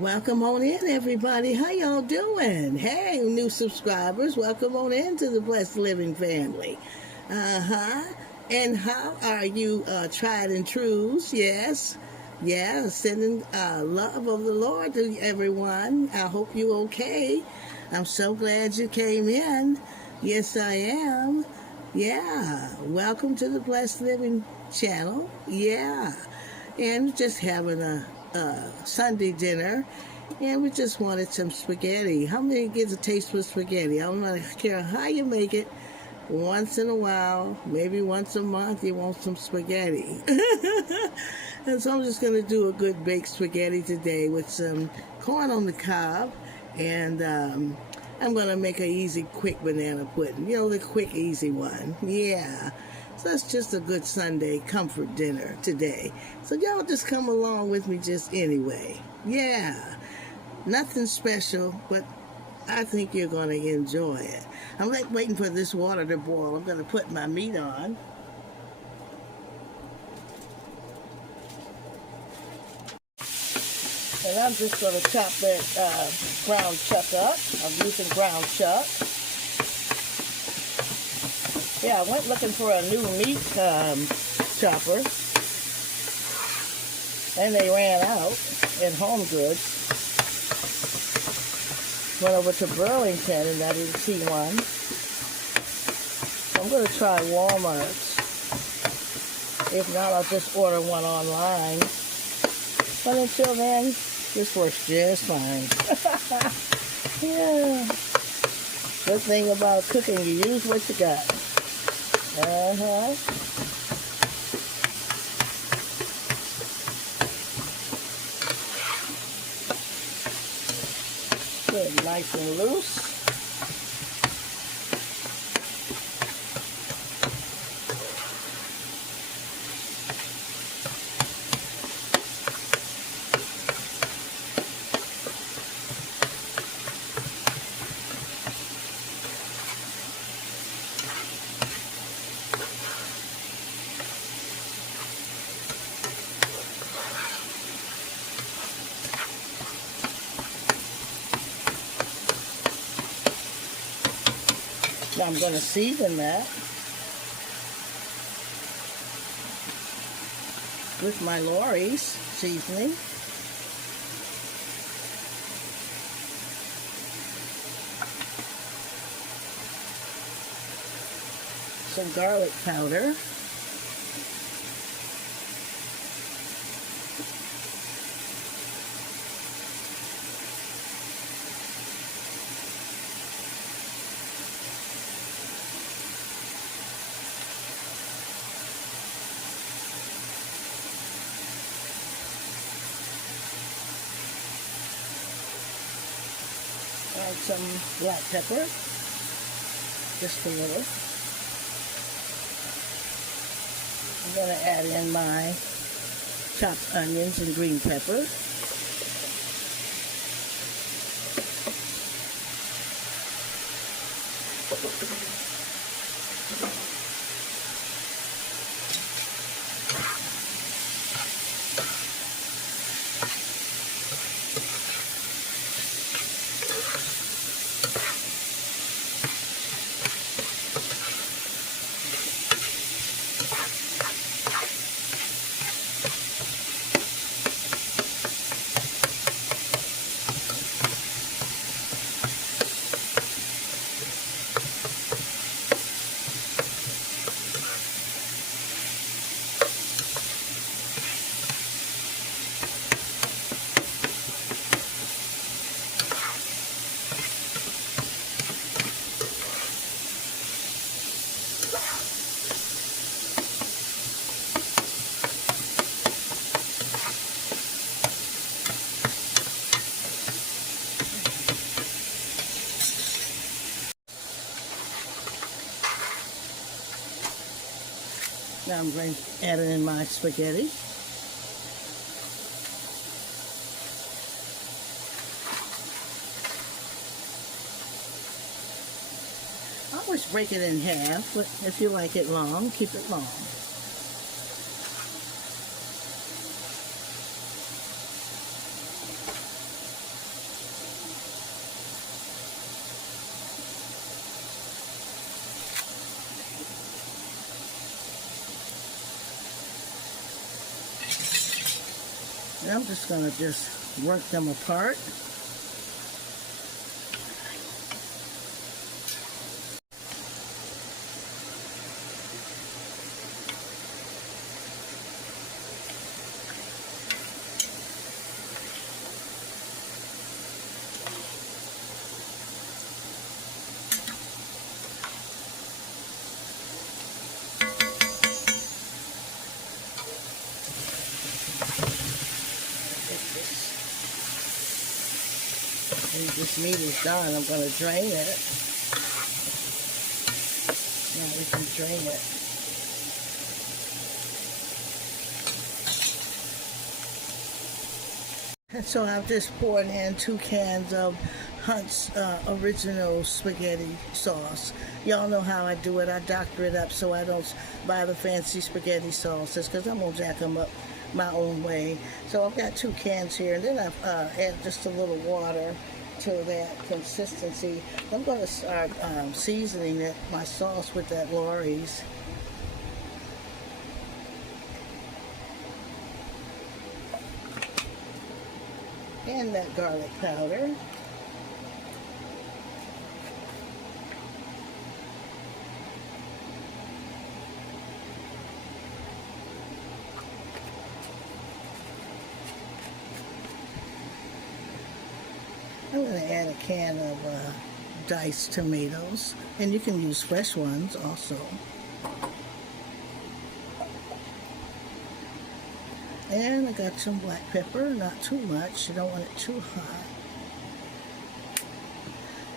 Welcome on in, everybody. How y'all doing? Hey, new subscribers, welcome on into the Blessed Living family. And how are you, tried and trues? Yes. Yeah, sending love of the Lord to everyone. I hope you okay. I'm so glad you came in. Yes, I am. Yeah. Welcome to the Blessed Living channel. Yeah. And just having a Sunday dinner, and we just wanted some spaghetti. How many gets a taste for spaghetti? I don't care how you make it. Once in a while, maybe once a month, you want some spaghetti. And so I'm just going to do a good baked spaghetti today with some corn on the cob, and I'm going to make an easy, quick banana pudding. You know, the quick, easy one. Yeah. So that's just a good Sunday comfort dinner today. So y'all just come along with me just anyway. Yeah. Nothing special, but I think you're going to enjoy it. I'm waiting for this water to boil. I'm going to put my meat on. And I'm just going to chop that ground chuck up. I'm using ground chuck. Yeah, I went looking for a new meat chopper, and they ran out at Home Goods. Went over to Burlington, and I didn't see one. So I'm going to try Walmart. If not, I'll just order one online. But until then, this works just fine. Yeah. Good thing about cooking, you use what you got. Good, nice and loose. Now I'm going to season that with my Lawry's seasoning. Some garlic powder. Add some black pepper, just a little. I'm going to add in my chopped onions and green pepper. Now I'm going to add in my spaghetti. I always break it in half, but if you like it long, keep it long. And I'm just going to just work them apart. When this meat is done, I'm going to drain it. Now we can drain it. And so I've just poured in 2 cans of Hunt's original spaghetti sauce. Y'all know how I do it. I doctor it up so I don't buy the fancy spaghetti sauces because I'm going to jack them up my own way. So I've got 2 cans here, and then I've added just a little water to that consistency. I'm going to start seasoning my sauce with that Lawry's. And that garlic powder. I'm going to add a can of diced tomatoes, and you can use fresh ones also. And I got some black pepper, not too much, you don't want it too hot.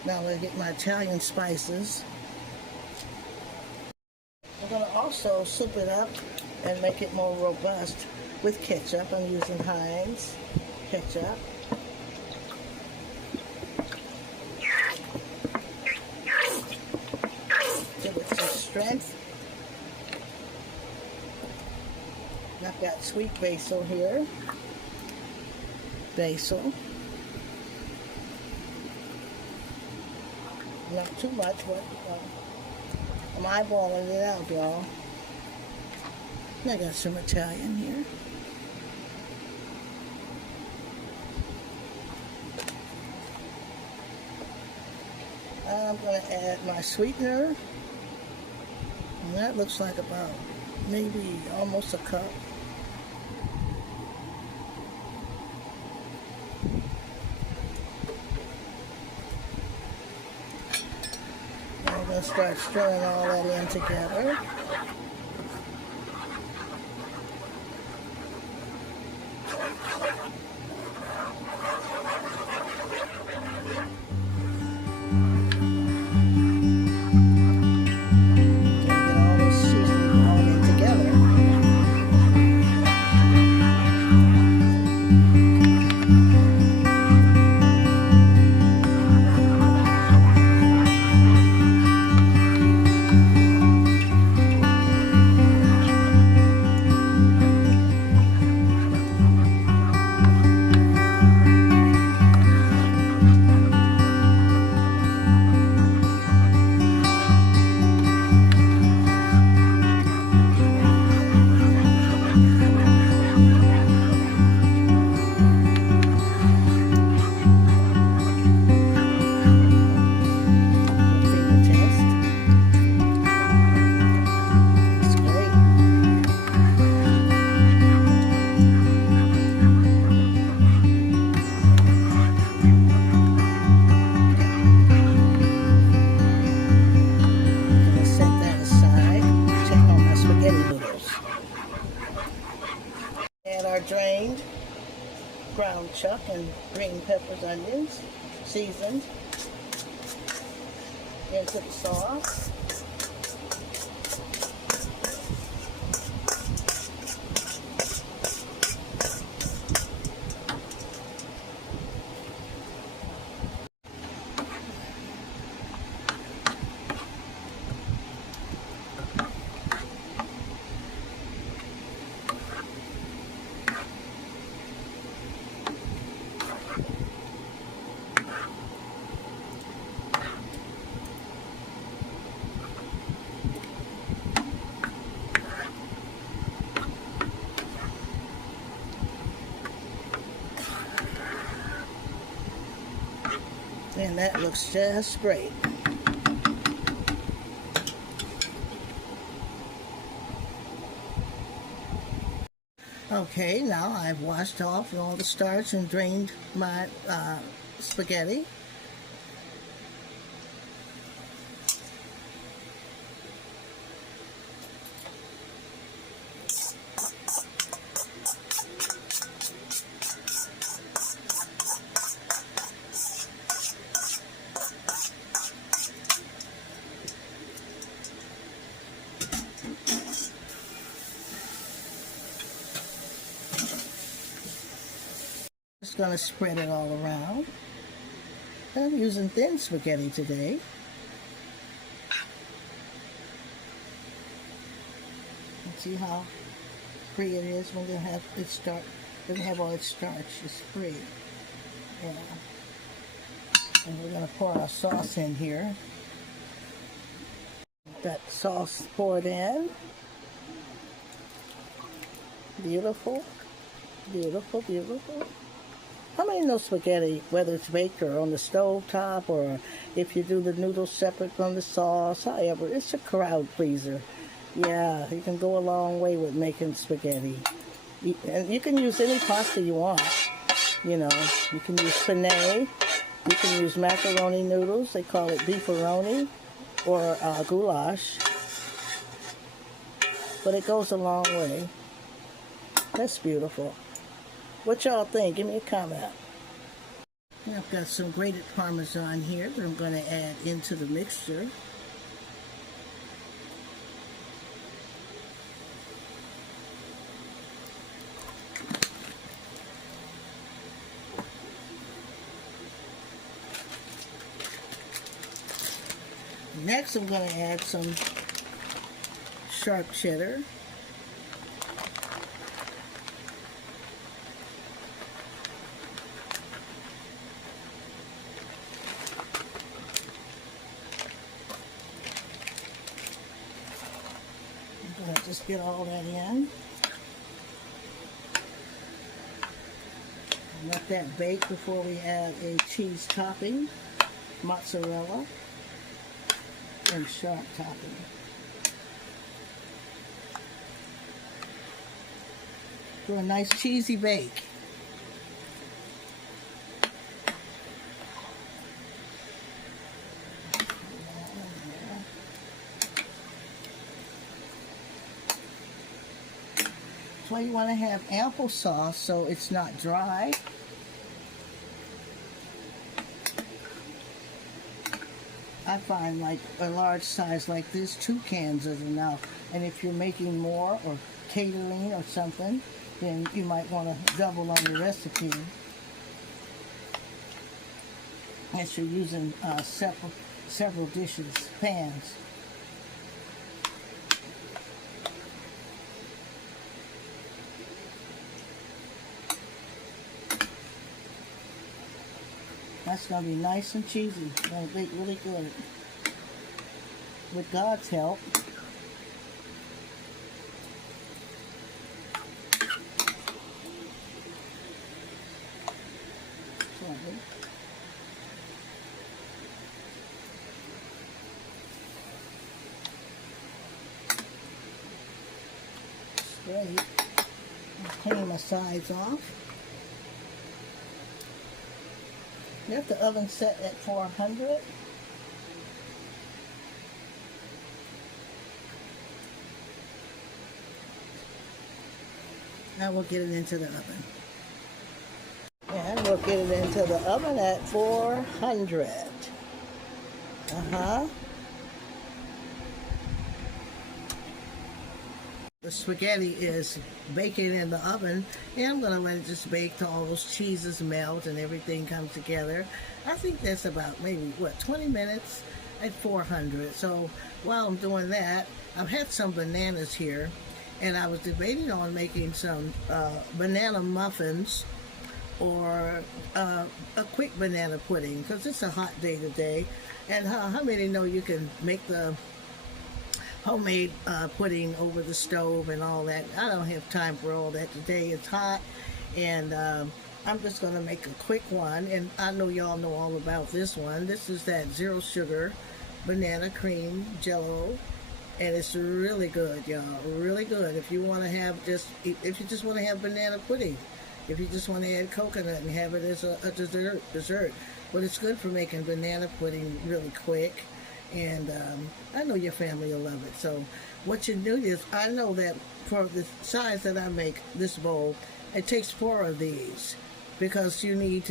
Now I'm going to get my Italian spices. I'm going to also soup it up and make it more robust with ketchup. I'm using Heinz ketchup. Give it some strength. I've got sweet basil here. Basil. Not too much, but I'm eyeballing it out, y'all. I got some Italian here. I'm going to add my sweetener. And that looks like about maybe almost a cup. I'm going to start stirring all that in together. Drained ground chuck and green peppers, onions, seasoned into the sauce. And that looks just great. Okay, now I've washed off all the starch and drained my spaghetti. Just going to spread it all around. I'm using thin spaghetti today. See how free it is when they have it start. Doesn't have all its starch. It's free. Yeah. And we're going to pour our sauce in here. That sauce poured in. Beautiful, beautiful, beautiful. How many know spaghetti, whether it's baked or on the stove top, or if you do the noodles separate from the sauce, however, it's a crowd pleaser. Yeah, you can go a long way with making spaghetti. And you can use any pasta you want. You know, you can use penne, you can use macaroni noodles, they call it beefaroni, or goulash. But it goes a long way. That's beautiful. What y'all think? Give me a comment. I've got some grated Parmesan here that I'm going to add into the mixture. Next, I'm going to add some sharp cheddar. I'm going to just get all that in. Let that bake before we add a cheese topping, mozzarella, and sharp topping. For a nice cheesy bake. That's why you want to have ample sauce so it's not dry. I find like a large size like this, 2 cans is enough. And if you're making more or catering or something, then you might want to double on your recipe. As you're using several dishes, pans. That's going to be nice and cheesy. It's going to bake really good. With God's help. Sorry. Straight. Clean my sides off. You have the oven set at 400. Now we'll get it into the oven. And we'll get it into the oven at 400. The spaghetti is baking in the oven, and I'm going to let it just bake till all those cheeses melt and everything comes together. I think that's about maybe, 20 minutes at 400. So while I'm doing that, I've had some bananas here, and I was debating on making some banana muffins or a quick banana pudding, because it's a hot day today. And how many know you can make the homemade pudding over the stove and all that? I don't have time for all that today. It's hot, and I'm just going to make a quick one, and I know y'all know all about this one. This is that zero sugar banana cream jello, and it's really good, y'all. Really good. If you want to have if you just want to have banana pudding, if you just want to add coconut and have it as a dessert. But it's good for making banana pudding really quick, and I know your family will love it. So what you do is, I know that for the size that I make this bowl, it takes 4 of these, because you need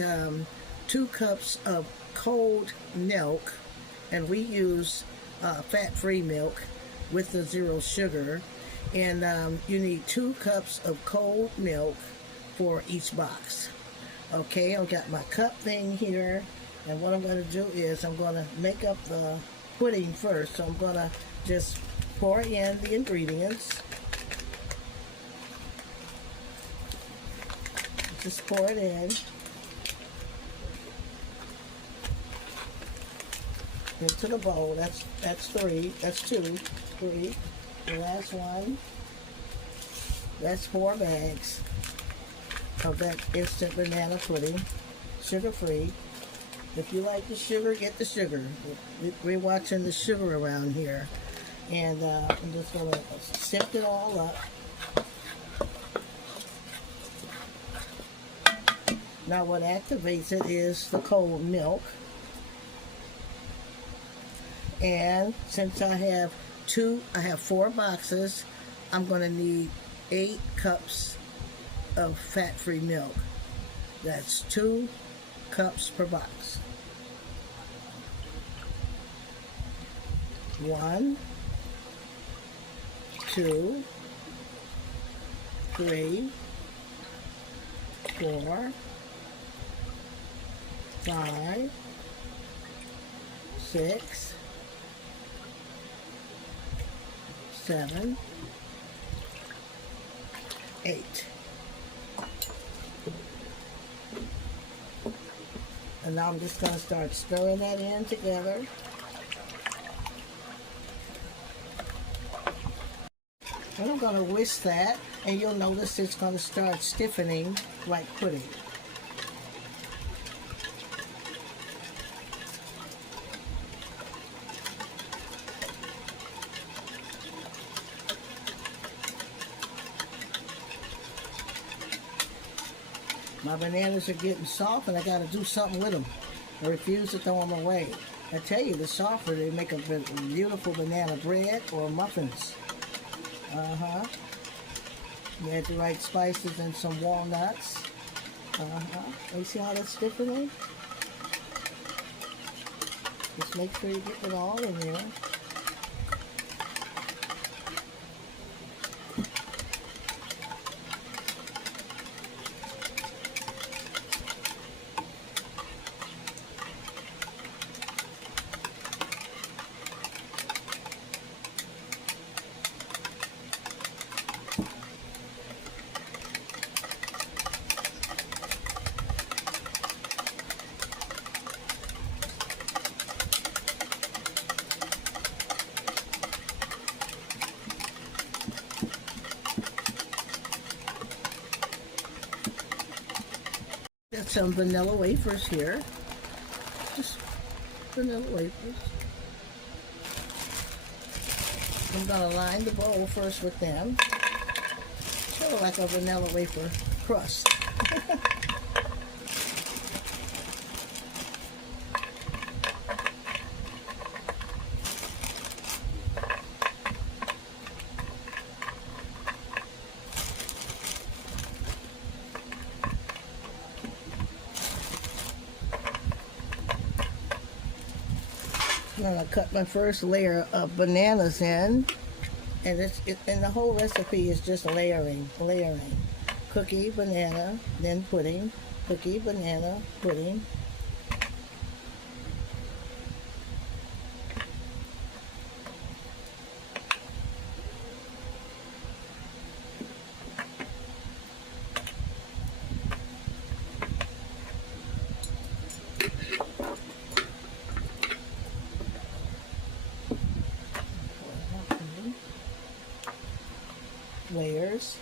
2 cups of cold milk, and we use fat-free milk with the zero sugar, and you need 2 cups of cold milk for each box. Okay, I've got my cup thing here, and what I'm going to do is I'm going to make up the pudding first. So I'm going to just pour in the ingredients. Just pour it in. Into the bowl. That's 3. That's 2. 3. The last one. That's 4 bags of that instant banana pudding, sugar-free. If you like the sugar, get the sugar. We're watching the sugar around here. And I'm just going to sift it all up. Now what activates it is the cold milk. And since I have 4 boxes, I'm going to need 8 cups of fat-free milk. That's 2 cups per box. 1, 2, 3, 4, 5, 6, 7, 8. And now I'm just going to start stirring that in together. And I'm going to whisk that, and you'll notice it's going to start stiffening like pudding. My bananas are getting soft, and I got to do something with them. I refuse to throw them away. I tell you, the softer, they make a beautiful banana bread or muffins. You add the right spices and some walnuts. You see how that's stiffening? Just make sure you get it all in there. Got some vanilla wafers here. Just vanilla wafers. I'm going to line the bowl first with them. Sort of like a vanilla wafer crust. I'm going to cut my first layer of bananas in, and and the whole recipe is just layering. Cookie, banana, then pudding. Cookie, banana, pudding. Layers.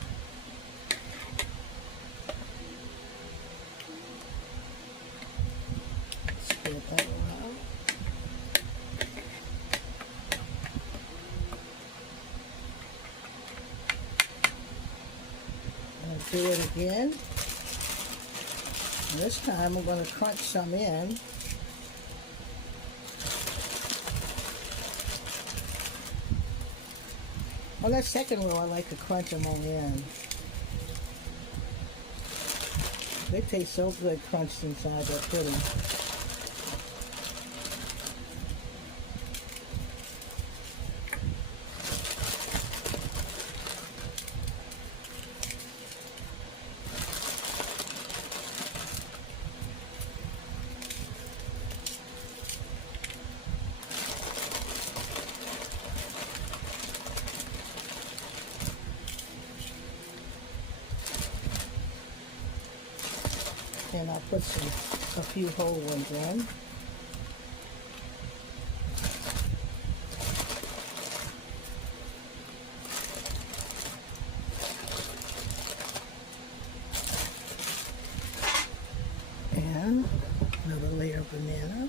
Do it again. And this time I'm going to crunch some in. On that second row, I like to crunch them on in. They taste so good crunched inside that pudding. And I'll put a few whole ones in. And another layer of banana.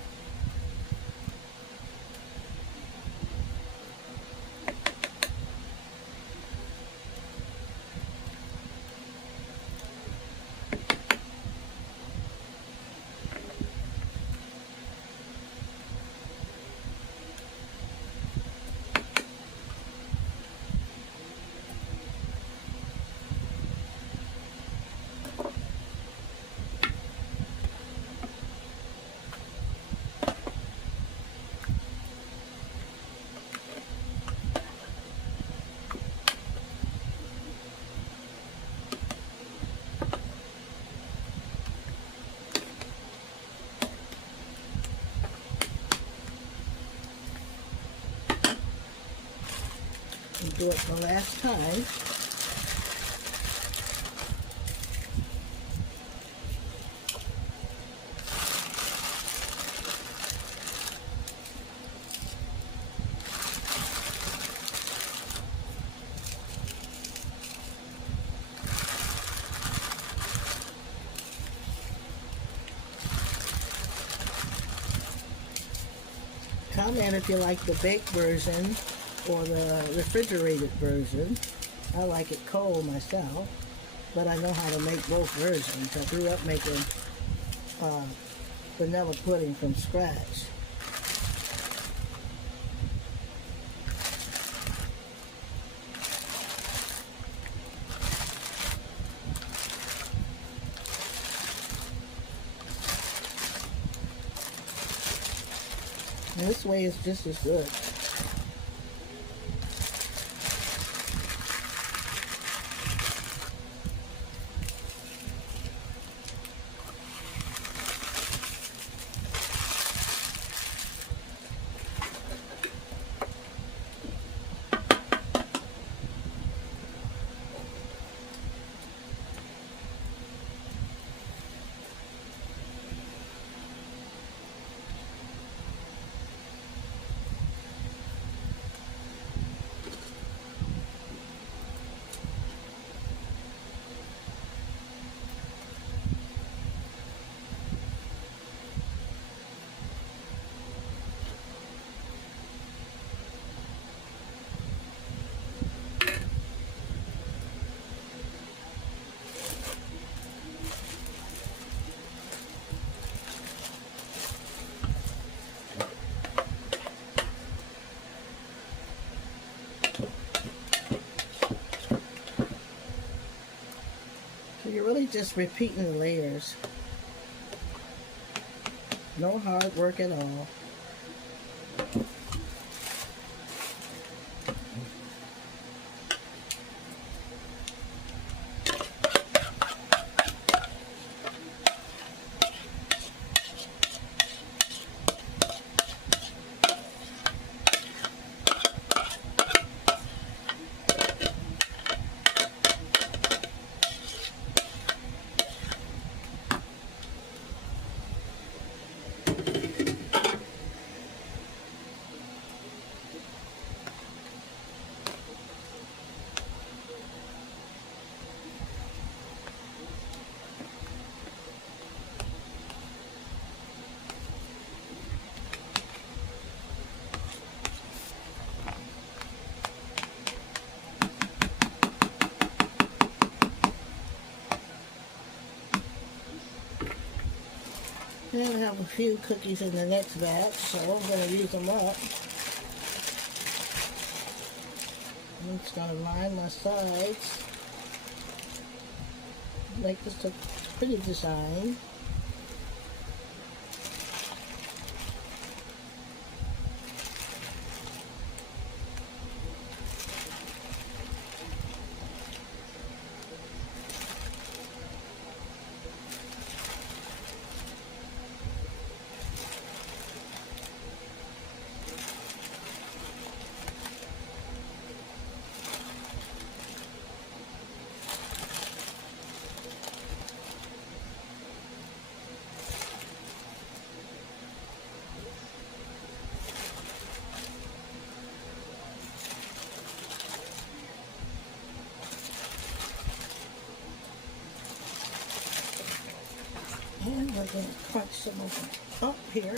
And do it the last time. Comment if you like the baked version or the refrigerated version. I like it cold myself, but I know how to make both versions. I grew up making vanilla pudding from scratch. And this way is just as good. So you're really just repeating the layers. No hard work at all. then I have a few cookies in the next batch, so I'm going to use them up. I'm just going to line my sides. Make this a pretty design. And we're going to crunch some of them up here.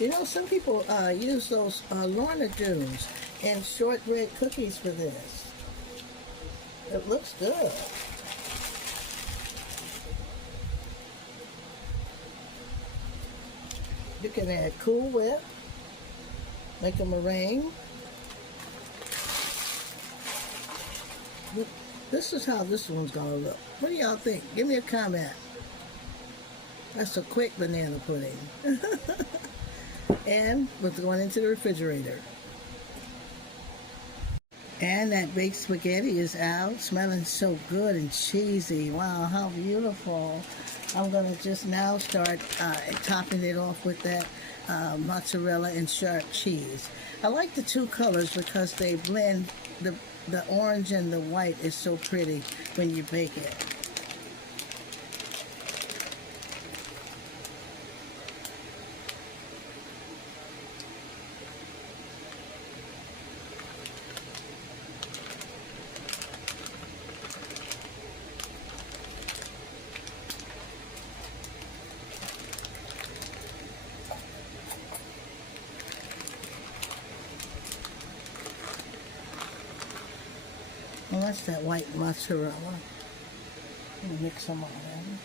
You know, some people use those Lorna Doones and shortbread cookies for this. It looks good. You can add Cool Whip, make a meringue. This is how this one's gonna look. What do y'all think? Give me a comment. That's a quick banana pudding. And we're going into the refrigerator. And that baked spaghetti is out, smelling so good and cheesy. Wow, how beautiful. I'm going to just now start topping it off with that mozzarella and sharp cheese. I like the two colors because they blend. The orange and the white is so pretty when you bake it. Well, that's that white mozzarella. I'm going to mix them all in.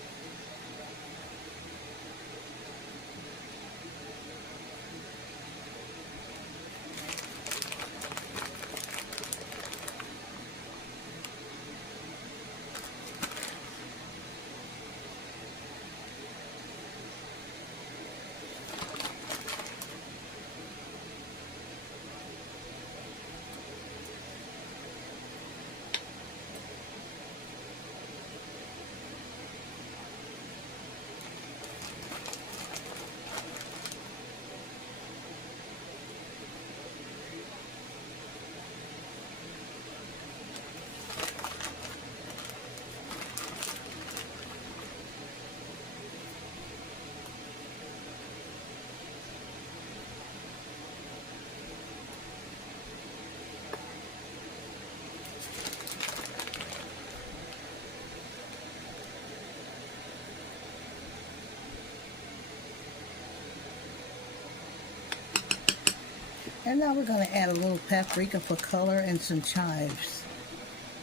And now we're going to add a little paprika for color and some chives.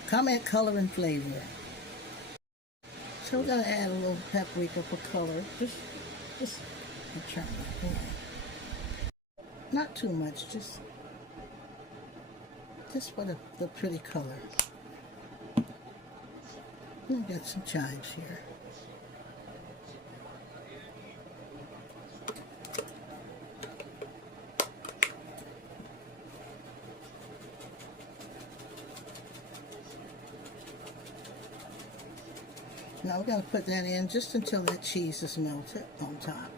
Comment, color, and flavor. So we're going to add a little paprika for color. Just turn it. Not too much, just for the pretty color. And I got some chives here. Now we're going to put that in just until that cheese is melted on top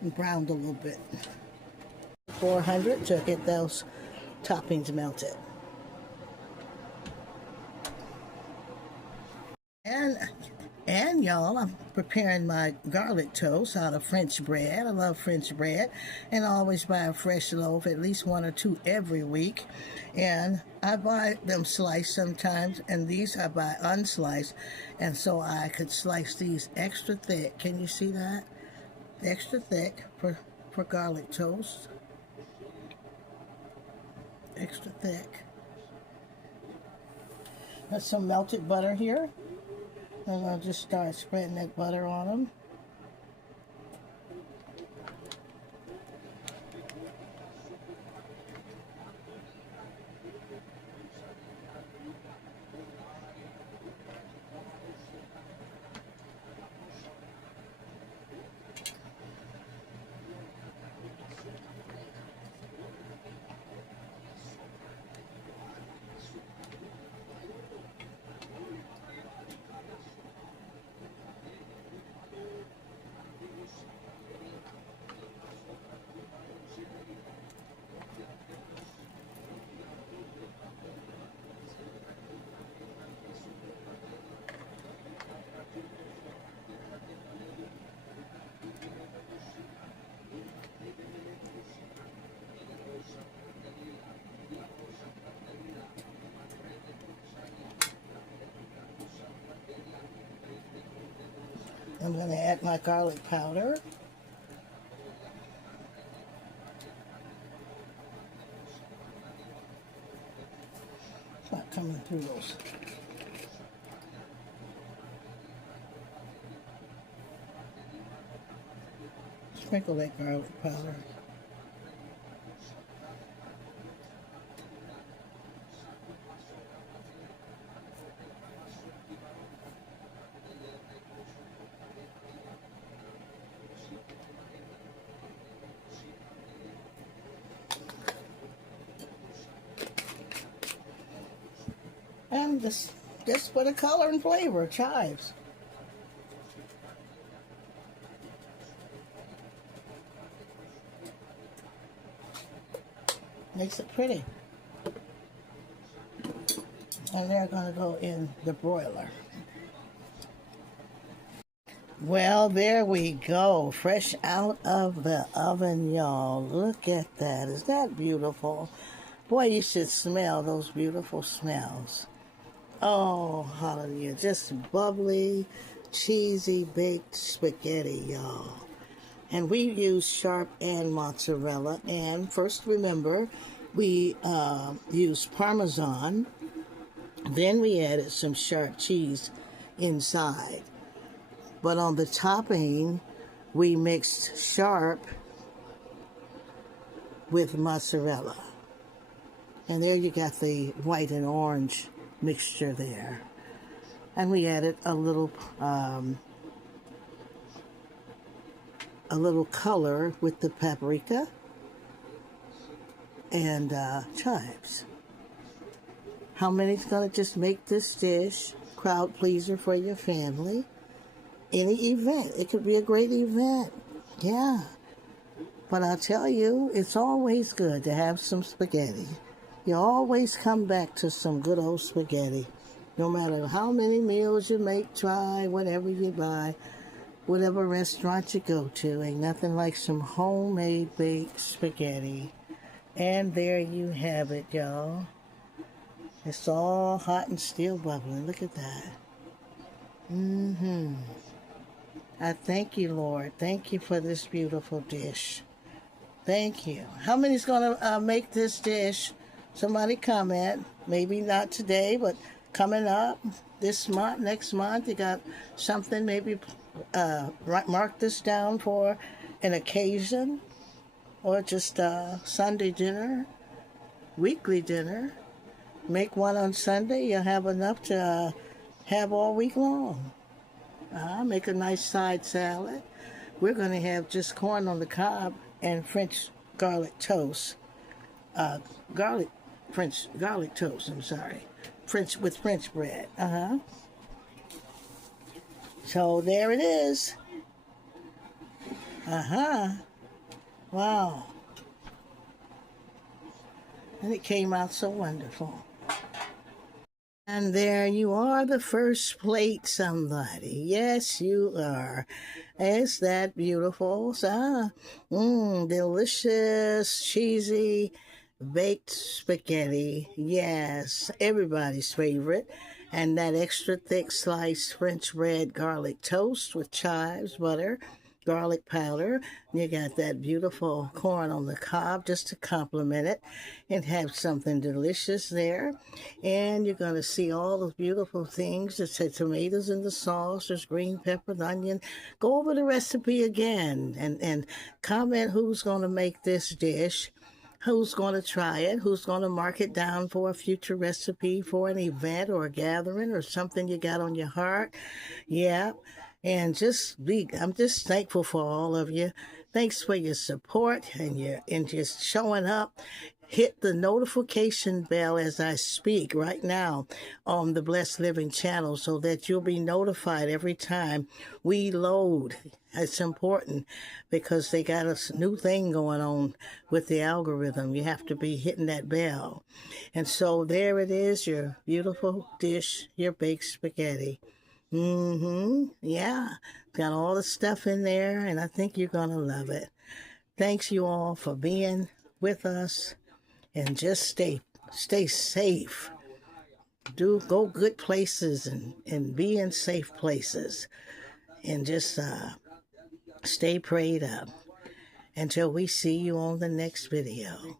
and browned a little bit. 400 to get those toppings melted. And y'all, I'm preparing my garlic toast out of French bread. I love French bread, and I always buy a fresh loaf, at least one or two every week. And I buy them sliced sometimes, and these I buy unsliced, and so I could slice these extra thick. Can you see that? Extra thick for garlic toast. Extra thick. Got some melted butter here. And I'll just start spreading that butter on them. I'm going to add my garlic powder. It's not coming through those. Sprinkle that garlic powder. And just for the color and flavor, chives. Makes it pretty. And they're going to go in the broiler. Well, there we go. Fresh out of the oven, y'all. Look at that. Is that beautiful? Boy, you should smell those beautiful smells. Oh, hallelujah. Just bubbly, cheesy, baked spaghetti, y'all. And we use sharp and mozzarella. And first, remember, we used Parmesan. Then we added some sharp cheese inside. But on the topping, we mixed sharp with mozzarella. And there you got the white and orange mixture there. And we added a little color with the paprika and chives. How many's gonna just make this dish crowd pleaser for your family? Any event. It could be a great event. Yeah. But I'll tell you, it's always good to have some spaghetti. You always come back to some good old spaghetti. No matter how many meals you make, try, whatever you buy, whatever restaurant you go to, ain't nothing like some homemade baked spaghetti. And there you have it, y'all. It's all hot and still bubbling. Look at that. I thank you, Lord. Thank you for this beautiful dish. Thank you. How many's going to make this dish? Somebody comment. Maybe not today, but coming up this month, next month, you got something, maybe mark this down for an occasion, or just Sunday dinner, weekly dinner. Make one on Sunday. You'll have enough to have all week long. Make a nice side salad. We're going to have just corn on the cob and French garlic toast. French garlic toast, I'm sorry. With French bread. So there it is. Wow. And it came out so wonderful. And there you are, the first plate, somebody. Yes, you are. Is that beautiful? Delicious, cheesy, baked spaghetti. Yes, everybody's favorite. And that extra thick sliced French bread garlic toast with chives, butter, garlic powder. You got that beautiful corn on the cob just to complement it and have something delicious there. And you're going to see all those beautiful things. There's the tomatoes in the sauce, there's green pepper, the onion. Go over the recipe again and comment who's going to make this dish, who's going to try it, who's going to mark it down for a future recipe for an event or a gathering or something you got on your heart. Yeah. And I'm just thankful for all of you. Thanks for your support and just showing up. Hit the notification bell as I speak right now on the Blessed Living channel so that you'll be notified every time we load. It's important because they got a new thing going on with the algorithm. You have to be hitting that bell. And so there it is, your beautiful dish, your baked spaghetti. Yeah. Got all the stuff in there, and I think you're going to love it. Thanks you all for being with us, and just stay safe. Go good places and be in safe places, and just stay prayed up until we see you on the next video.